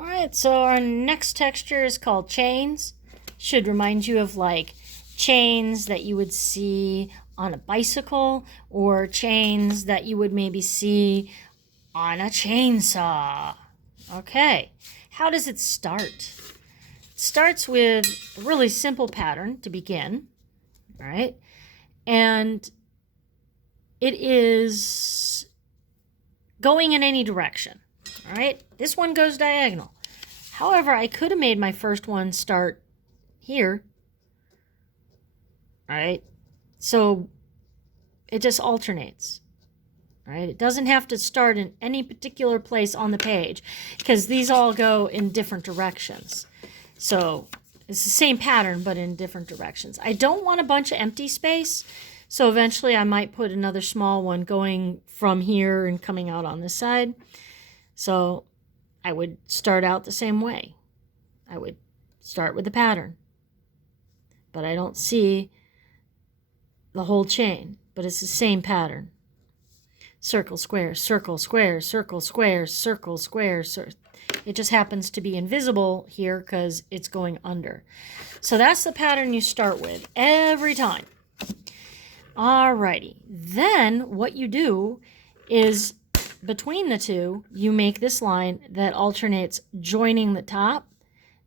All right, so our next texture is called chains. Should remind you of like chains that you would see on a bicycle or chains that you would maybe see on a chainsaw. Okay, how does it start? It starts with a really simple pattern to begin, all right? And it is going in any direction, all right? This one goes diagonal. However, I could have made my first one start here, right? So it just alternates, right? It doesn't have to start in any particular place on the page because these all go in different directions. So it's the same pattern, but in different directions. I don't want a bunch of empty space, so eventually I might put another small one going from here and coming out on this side. So I would start out the same way. I would start with the pattern, but I don't see the whole chain, but it's the same pattern. Circle, square, circle, square, circle, square, circle, square, circle. It just happens to be invisible here because it's going under. So that's the pattern you start with every time. Alrighty, then what you do is between the two, you make this line that alternates joining the top,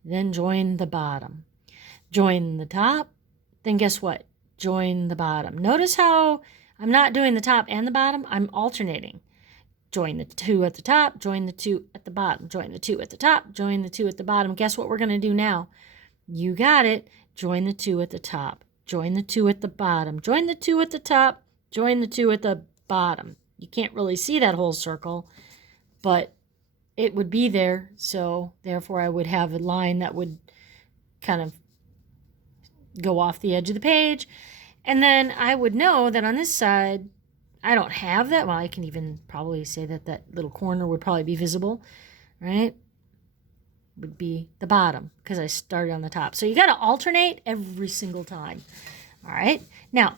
then join the bottom. Join the top, then guess what? Join the bottom. Notice how I'm not doing the top and the bottom, I'm alternating. Join the two at the top, join the two at the bottom, join the two at the top, join the two at the bottom. Guess what we're going to do now? You got it. Join the two at the top, join the two at the bottom, join the two at the top, join the two at the bottom. You can't really see that whole circle, but it would be there, so therefore I would have a line that would kind of go off the edge of the page. And then I would know that on this side, I don't have that. Well, I can even probably say that that little corner would probably be visible, right? Would be the bottom because I started on the top. So you got to alternate every single time. All right. Now,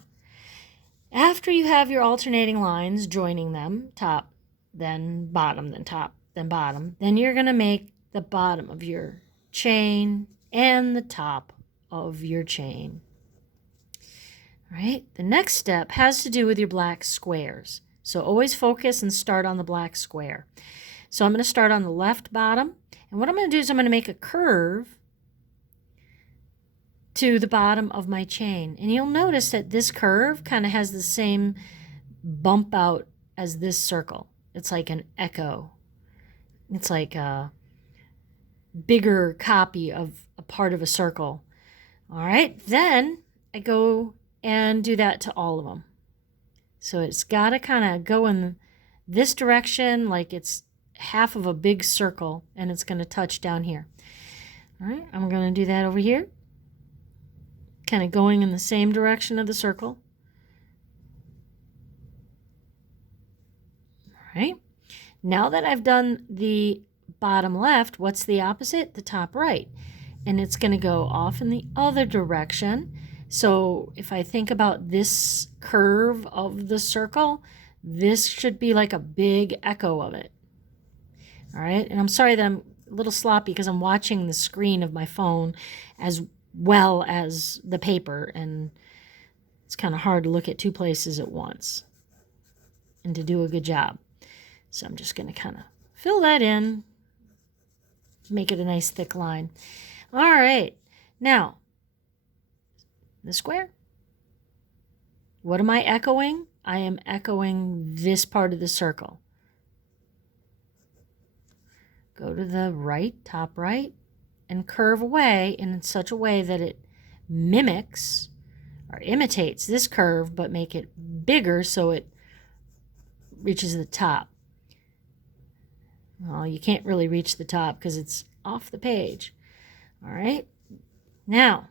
after you have your alternating lines, joining them, top, then bottom, then top, then bottom, then you're going to make the bottom of your chain and the top of your chain. All right, the next step has to do with your black squares. So always focus and start on the black square. So I'm going to start on the left bottom, and what I'm going to do is I'm going to make a curve to the bottom of my chain. And you'll notice that this curve kind of has the same bump out as this circle. It's like an echo. It's like a bigger copy of a part of a circle. All right, then I go and do that to all of them. So it's got to kind of go in this direction like it's half of a big circle, and it's going to touch down here. All right, I'm going to do that over here. Kind of going in the same direction of the circle. All right, now that I've done the bottom left, what's the opposite? The top right. And it's going to go off in the other direction. So if I think about this curve of the circle, this should be like a big echo of it. All right, and I'm sorry that I'm a little sloppy because I'm watching the screen of my phone as well as the paper, and it's kind of hard to look at two places at once and to do a good job. So I'm just going to kind of fill that in, make it a nice thick line. All right, now the square. What am I echoing? I am echoing this part of the circle. Go to the right, top right, and curve away in such a way that it mimics or imitates this curve, but make it bigger so it reaches the top. Well, you can't really reach the top because it's off the page. All right, now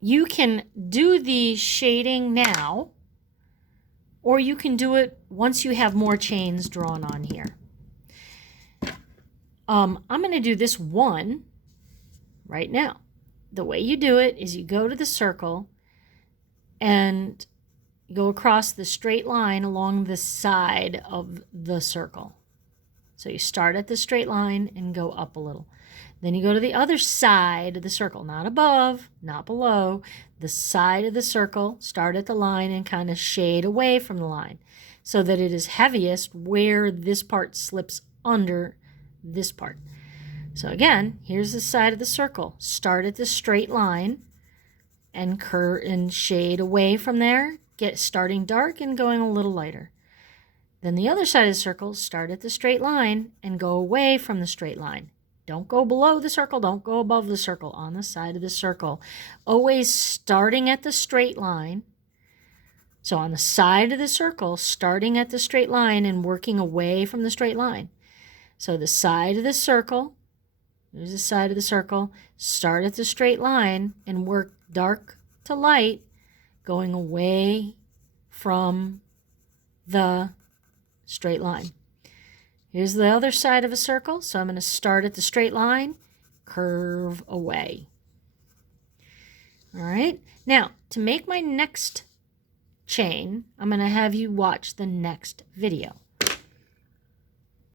you can do the shading now, or you can do it once you have more chains drawn on here. I'm going to do this one right now. The way you do it is you go to the circle and go across the straight line along the side of the circle. So you start at the straight line and go up a little. Then you go to the other side of the circle, not above, not below, the side of the circle, start at the line and kind of shade away from the line so that it is heaviest where this part slips under this part. So again, here's the side of the circle. Start at the straight line and curve and shade away from there, starting dark and going a little lighter. Then the other side of the circle, start at the straight line and go away from the straight line. Don't go below the circle, don't go above the circle, on the side of the circle. Always starting at the straight line. So on the side of the circle, starting at the straight line and working away from the straight line. So the side of the circle, there's the side of the circle, start at the straight line and work dark to light, going away from the straight line. Here's the other side of a circle, so I'm going to start at the straight line, curve away. All right, now to make my next chain, I'm going to have you watch the next video.